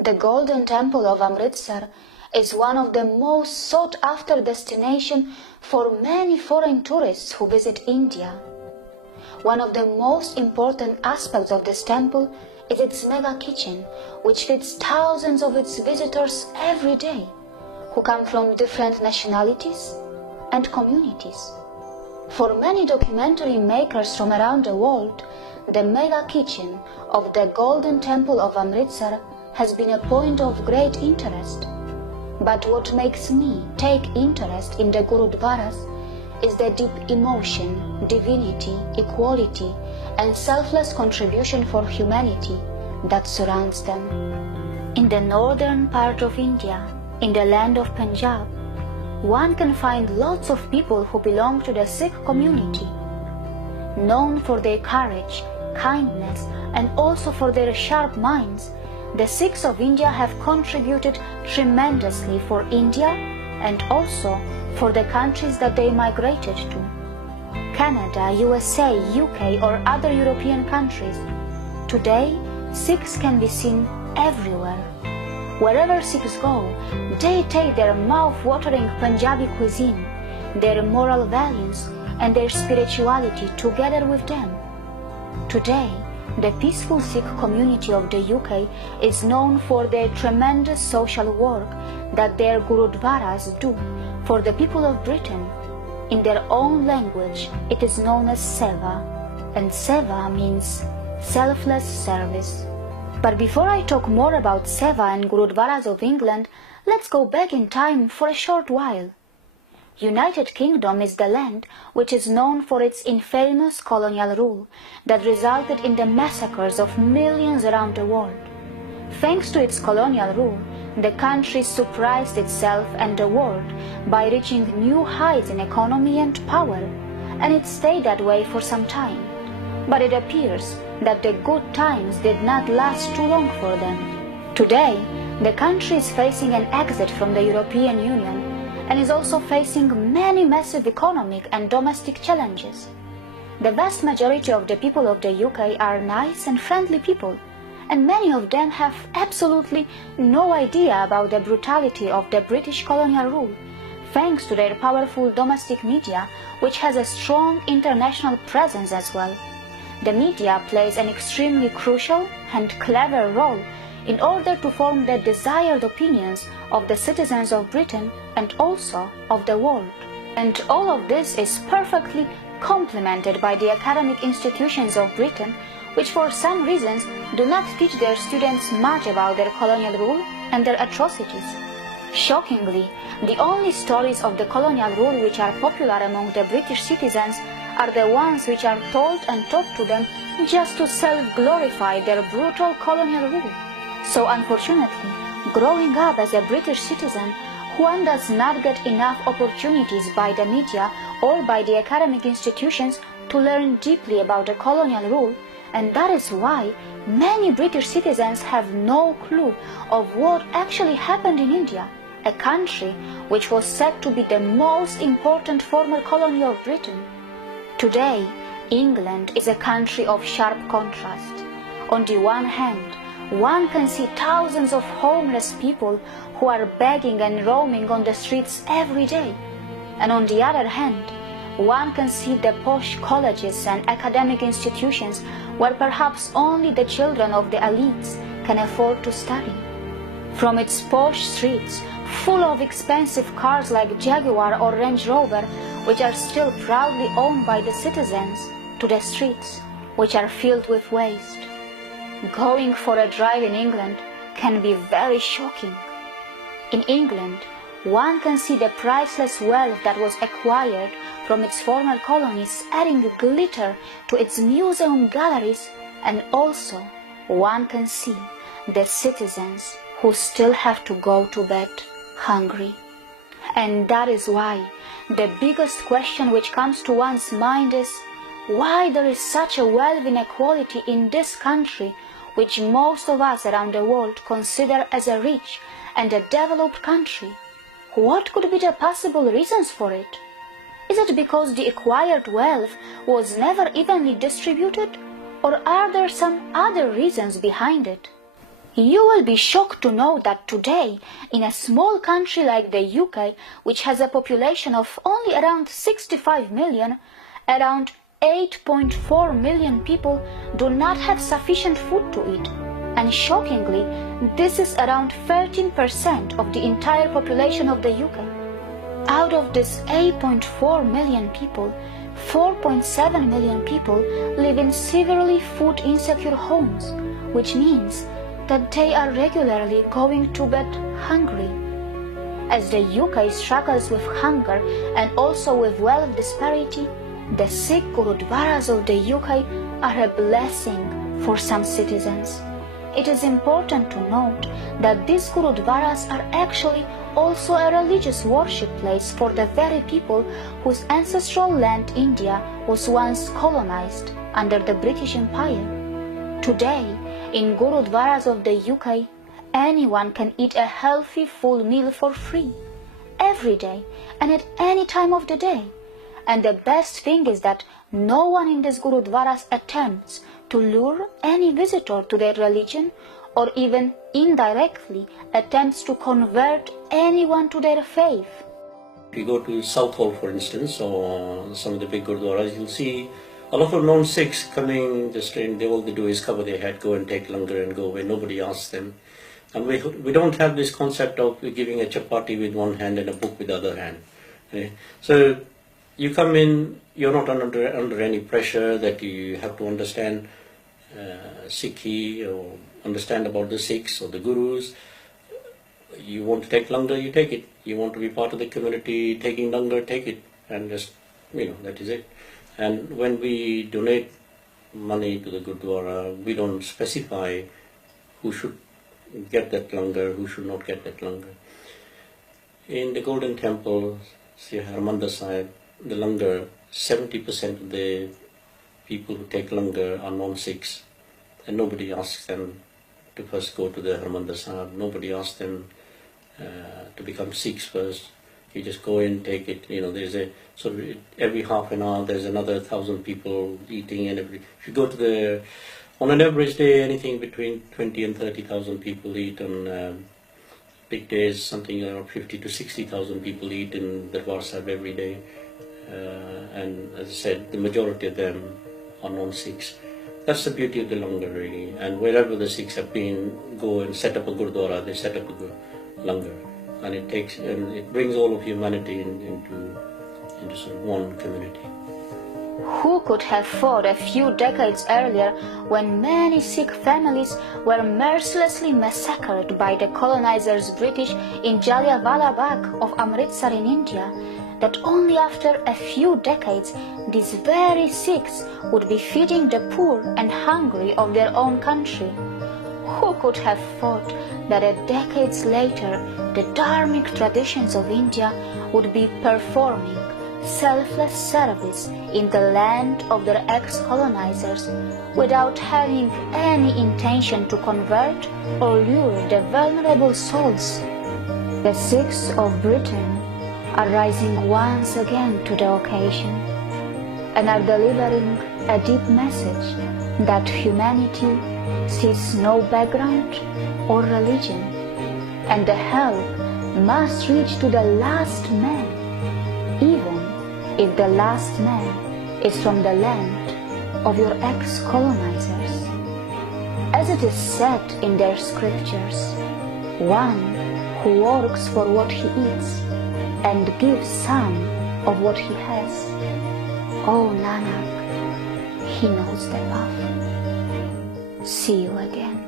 The Golden Temple of Amritsar is one of the most sought-after destinations for many foreign tourists who visit India. One of the most important aspects of this temple is its mega kitchen, which feeds thousands of its visitors every day, who come from different nationalities and communities. For many documentary makers from around the world, the mega kitchen of the Golden Temple of Amritsar has been a point of great interest. But what makes me take interest in the gurudwaras is the deep emotion, divinity, equality, and selfless contribution for humanity that surrounds them. In the northern part of India, in the land of Punjab, one can find lots of people who belong to the Sikh community. Known for their courage, kindness, and also for their sharp minds, the Sikhs of India have contributed tremendously for India and also for the countries that they migrated to. Canada, USA, UK, or other European countries. Today, Sikhs can be seen everywhere. Wherever Sikhs go, they take their mouth-watering Punjabi cuisine, their moral values, and their spirituality together with them. Today, the peaceful Sikh community of the UK is known for their tremendous social work that their gurudwaras do for the people of Britain. In their own language, it is known as seva, and seva means selfless service. But before I talk more about seva and gurudwaras of England, let's go back in time for a short while. United Kingdom is the land which is known for its infamous colonial rule that resulted in the massacres of millions around the world. Thanks to its colonial rule, the country surprised itself and the world by reaching new heights in economy and power, and it stayed that way for some time. But it appears that the good times did not last too long for them. Today, the country is facing an exit from the European Union and is also facing many massive economic and domestic challenges. The vast majority of the people of the UK are nice and friendly people, and many of them have absolutely no idea about the brutality of the British colonial rule, thanks to their powerful domestic media, which has a strong international presence as well. The media plays an extremely crucial and clever role in order to form the desired opinions of the citizens of Britain and also of the world. And all of this is perfectly complemented by the academic institutions of Britain, which for some reasons do not teach their students much about their colonial rule and their atrocities. Shockingly, the only stories of the colonial rule which are popular among the British citizens are the ones which are told and taught to them just to self-glorify their brutal colonial rule. So unfortunately, growing up as a British citizen, one does not get enough opportunities by the media or by the academic institutions to learn deeply about the colonial rule, and that is why many British citizens have no clue of what actually happened in India, a country which was said to be the most important former colony of Britain. Today, England is a country of sharp contrast. On the one hand, one can see thousands of homeless people who are begging and roaming on the streets every day. And on the other hand, one can see the posh colleges and academic institutions where perhaps only the children of the elites can afford to study. From its posh streets, full of expensive cars like Jaguar or Range Rover, which are still proudly owned by the citizens, to the streets, which are filled with waste. Going for a drive in England can be very shocking. In England, one can see the priceless wealth that was acquired from its former colonies adding glitter to its museum galleries, and also one can see the citizens who still have to go to bed hungry. And that is why the biggest question which comes to one's mind is why there is such a wealth inequality in this country, which most of us around the world consider as a rich and a developed country. What could be the possible reasons for it? Is it because the acquired wealth was never evenly distributed, or are there some other reasons behind it? You will be shocked to know that today, in a small country like the UK, which has a population of only around 65 million, around 8.4 million people do not have sufficient food to eat. And shockingly, this is around 13% of the entire population of the UK. Out of this 8.4 million people, 4.7 million people live in severely food insecure homes, which means that they are regularly going to bed hungry. As the UK struggles with hunger and also with wealth disparity, the Sikh gurudwaras of the UK are a blessing for some citizens. It is important to note that these gurudwaras are actually also a religious worship place for the very people whose ancestral land India was once colonized under the British Empire. Today, in gurudwaras of the UK, anyone can eat a healthy full meal for free, every day and at any time of the day. And the best thing is that no one in these gurudwaras attempts to lure any visitor to their religion or even indirectly attempts to convert anyone to their faith. If you go to Southall, for instance, or some of the big gurudwaras, you'll see a lot of non-Sikhs coming the street. All they do is cover their head, go and take langar and go away. Nobody asks them. And we don't have this concept of giving a chapati with one hand and a book with the other hand. Okay? So you come in, you're not under any pressure that you have to understand Sikhi or understand about the Sikhs or the Gurus. You want to take langar, you take it. You want to be part of the community taking langar, take it. And just, that is it. And when we donate money to the Gurudwara, we don't specify who should get that langar, who should not get that langar. In the Golden Temple, Sri Harmandir Sahib, the langar, 70% of the people who take langar are non-Sikhs, and nobody asks them to first go to the Harmandir Sahib. Nobody asks them to become Sikhs first. You just go in, take it. So every half an hour there's another 1,000 people eating, and if you go to on an average day, anything between 20 and 30,000 people eat. On big days, something around 50 to 60,000 people eat in the Darbar Sahib every day. And as I said, the majority of them are non-Sikhs. That's the beauty of the langar, really. And wherever the Sikhs have been, go and set up a gurudwara, they set up a langar. And it brings all of humanity into sort of one community. Who could have thought a few decades earlier, when many Sikh families were mercilessly massacred by the colonizers British in Jallianwala Bagh of Amritsar in India, that only after a few decades these very Sikhs would be feeding the poor and hungry of their own country? Who could have thought that decades later the dharmic traditions of India would be performing selfless service in the land of their ex-colonizers without having any intention to convert or lure the vulnerable souls? The Sikhs of Britain are rising once again to the occasion and are delivering a deep message that humanity sees no background or religion, and the help must reach to the last man, even if the last man is from the land of your ex-colonizers. As it is said in their scriptures, one who works for what he eats and gives some of what he has, oh Nanak, he knows the path. See you again.